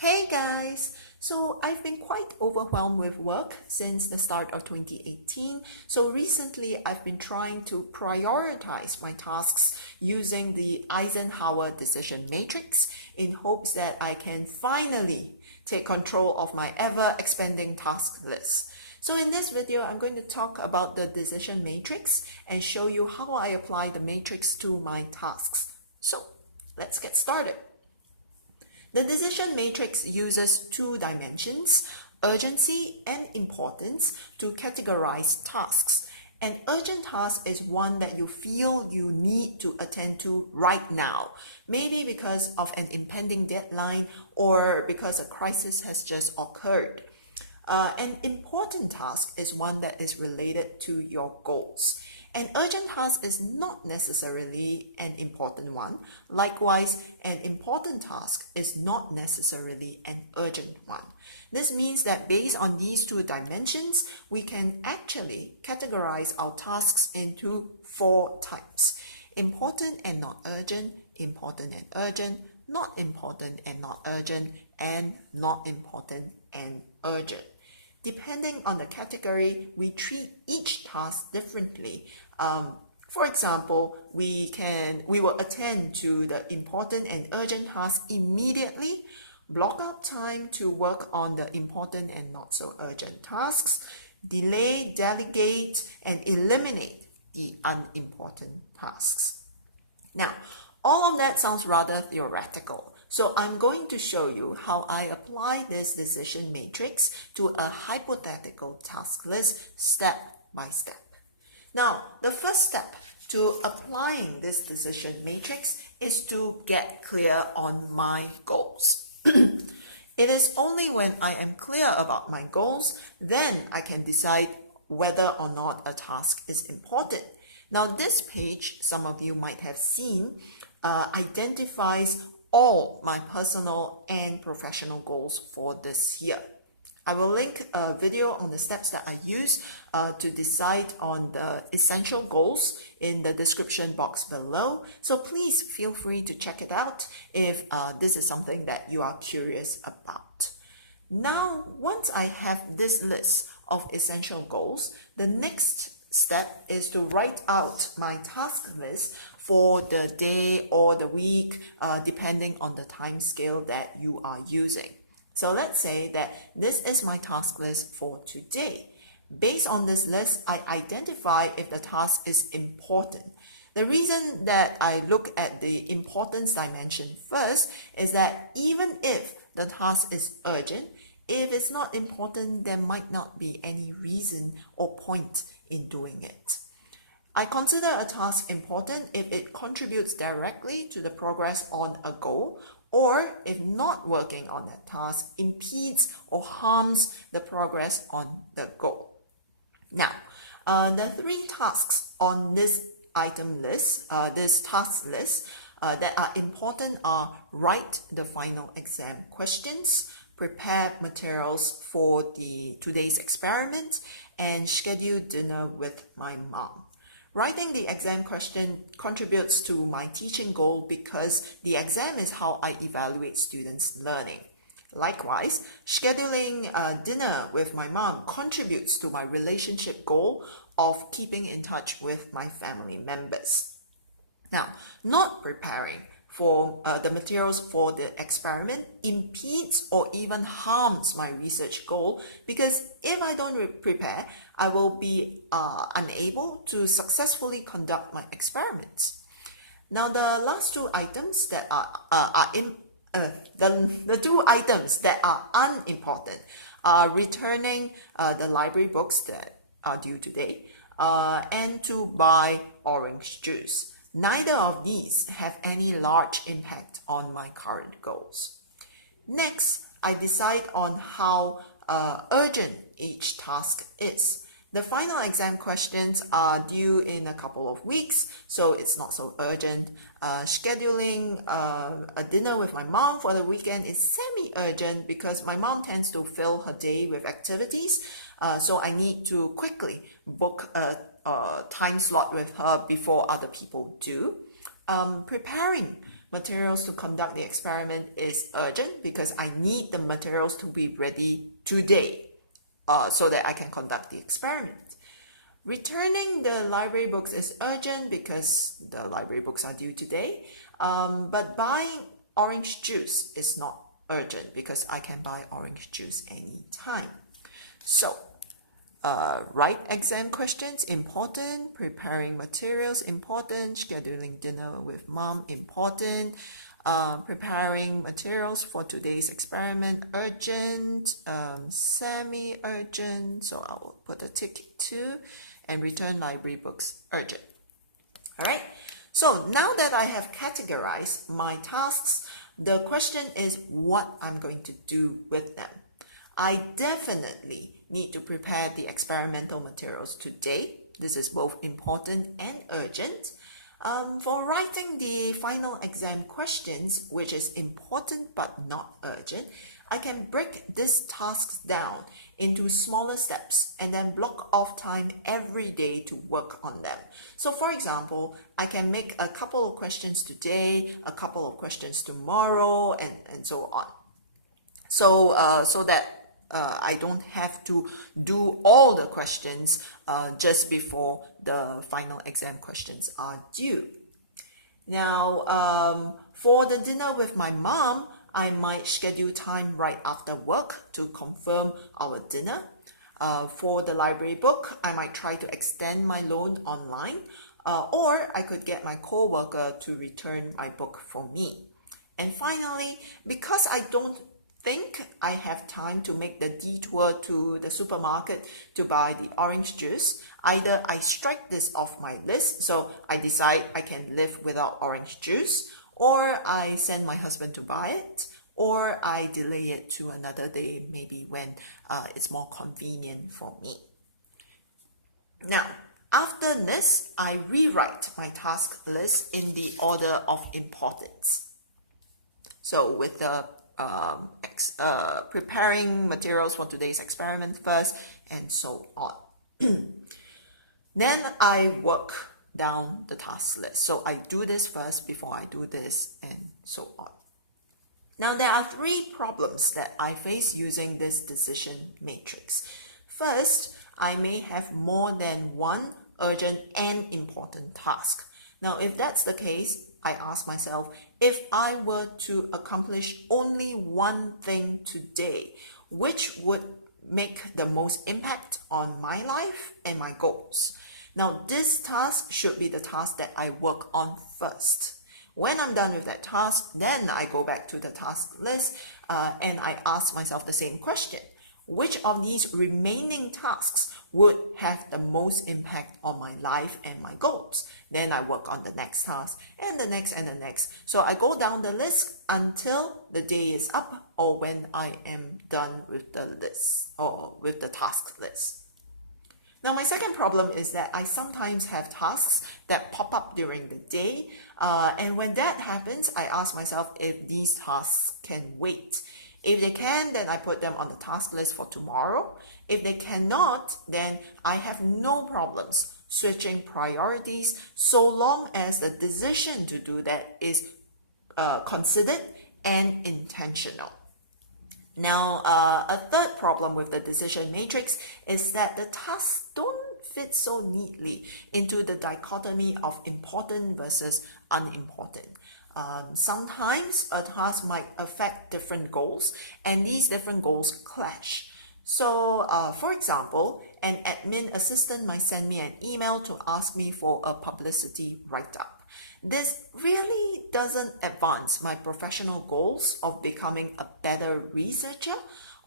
Hey guys! So I've been quite overwhelmed with work since the start of 2018. So recently I've been trying to prioritize my tasks using the Eisenhower Decision Matrix in hopes that I can finally take control of my ever-expanding task list. So in this video, I'm going to talk about the decision matrix and show you how I apply the matrix to my tasks. So let's get started. The decision matrix uses two dimensions, urgency and importance, to categorize tasks. An urgent task is one that you feel you need to attend to right now, maybe because of an impending deadline or because a crisis has just occurred. An important task is one that is related to your goals. An urgent task is not necessarily an important one. Likewise, an important task is not necessarily an urgent one. This means that based on these two dimensions, we can actually categorize our tasks into four types: important and not urgent, important and urgent, not important and not urgent, and not important and urgent. Depending on the category, we treat each task differently. For example, we will attend to the important and urgent tasks immediately, block out time to work on the important and not so urgent tasks, delay, delegate, and eliminate the unimportant tasks. Now, all of that sounds rather theoretical. So I'm going to show you how I apply this decision matrix to a hypothetical task list step by step. Now, the first step to applying this decision matrix is to get clear on my goals. It is only when I am clear about my goals, then I can decide whether or not a task is important. Now, this page, some of you might have seen, identifies all my personal and professional goals for this year. I will link a video on the steps that I use to decide on the essential goals in the description box below. So please feel free to check it out if this is something that you are curious about. Now, once I have this list of essential goals, the next step is to write out my task list for the day or the week, depending on the time scale that you are using. So let's say that this is my task list for today. Based on this list, I identify if the task is important. The reason that I look at the importance dimension first is that even if the task is urgent, if it's not important, there might not be any reason or point in doing it. I consider a task important if it contributes directly to the progress on a goal, or if not working on that task impedes or harms the progress on the goal. Now, the three tasks on this item list, this task list that are important are: write the final exam questions, prepare materials for today's experiment, and schedule dinner with my mom. Writing the exam question contributes to my teaching goal because the exam is how I evaluate students' learning. Likewise, scheduling dinner with my mom contributes to my relationship goal of keeping in touch with my family members. Now, not preparing for the materials for the experiment impedes or even harms my research goal, because if I don't prepare, I will be unable to successfully conduct my experiments. Now, the last two items that the two items that are unimportant are returning the library books that are due today and to buy orange juice. Neither of these have any large impact on my current goals. Next, I decide on how urgent each task is. The final exam questions are due in a couple of weeks, so it's not so urgent. Scheduling a dinner with my mom for the weekend is semi-urgent because my mom tends to fill her day with activities, so I need to quickly book a time slot with her before other people do. Preparing materials to conduct the experiment is urgent because I need the materials to be ready today so that I can conduct the experiment. Returning the library books is urgent because the library books are due today, but buying orange juice is not urgent because I can buy orange juice anytime. So, write exam questions, important. Preparing materials, important. Scheduling dinner with mom, important. Preparing materials for today's experiment, urgent. Semi-urgent, so I will put a tick 2. And return library books, urgent. All right, so now that I have categorized my tasks, the question is what I'm going to do with them. I definitely need to prepare the experimental materials today. This is both important and urgent. For writing the final exam questions, which is important but not urgent, I can break these tasks down into smaller steps and then block off time every day to work on them. So for example, I can make a couple of questions today, a couple of questions tomorrow, and so on. So that I don't have to do all the questions just before the final exam questions are due. Now, for the dinner with my mom, I might schedule time right after work to confirm our dinner. For the library book, I might try to extend my loan online, or I could get my co-worker to return my book for me. And finally, because I don't think I have time to make the detour to the supermarket to buy the orange juice, either I strike this off my list, so I decide I can live without orange juice, or I send my husband to buy it, or I delay it to another day, maybe when it's more convenient for me. Now, after this, I rewrite my task list in the order of importance. So with the preparing materials for today's experiment first, and so on. Then I work down the task list. So I do this first before I do this, and so on. Now there are 3 problems that I face using this decision matrix. First, I may have more than one urgent and important task. Now if that's the case, I ask myself, if I were to accomplish only one thing today, which would make the most impact on my life and my goals? Now, this task should be the task that I work on first. When I'm done with that task, then I go back to the task list and I ask myself the same question. Which of these remaining tasks would have the most impact on my life and my goals? Then I work on the next task and the next and the next. So I go down the list until the day is up or when I am done with the list or with the task list. Now my second problem is that I sometimes have tasks that pop up during the day, and when that happens, I ask myself if these tasks can wait. If they can, then I put them on the task list for tomorrow. If they cannot, then I have no problems switching priorities so long as the decision to do that is considered and intentional. Now, a third problem with the decision matrix is that the tasks don't fit so neatly into the dichotomy of important versus unimportant. Sometimes a task might affect different goals, and these different goals clash. So, for example, an admin assistant might send me an email to ask me for a publicity write-up. This really doesn't advance my professional goals of becoming a better researcher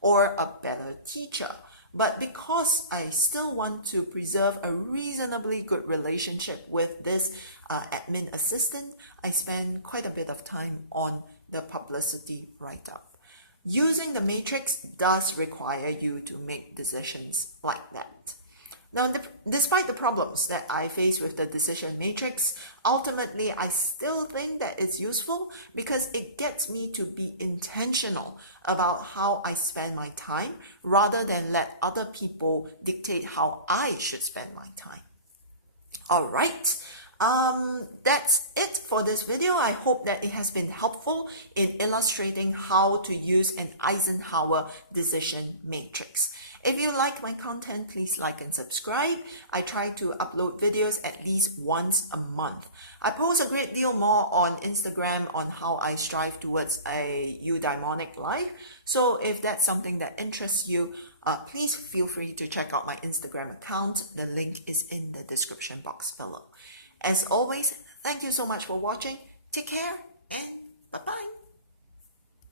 or a better teacher. But because I still want to preserve a reasonably good relationship with this admin assistant, I spend quite a bit of time on the publicity write-up. Using the matrix does require you to make decisions like that. Now, despite the problems that I face with the decision matrix, ultimately I still think that it's useful because it gets me to be intentional about how I spend my time rather than let other people dictate how I should spend my time. All right. That's it for this video. I hope that it has been helpful in illustrating how to use an Eisenhower Decision Matrix. If you like my content, please like and subscribe. I try to upload videos at least once a month. I post a great deal more on Instagram on how I strive towards a eudaimonic life. So if that's something that interests you, please feel free to check out my Instagram account. The link is in the description box below. As always, thank you so much for watching. Take care and bye-bye.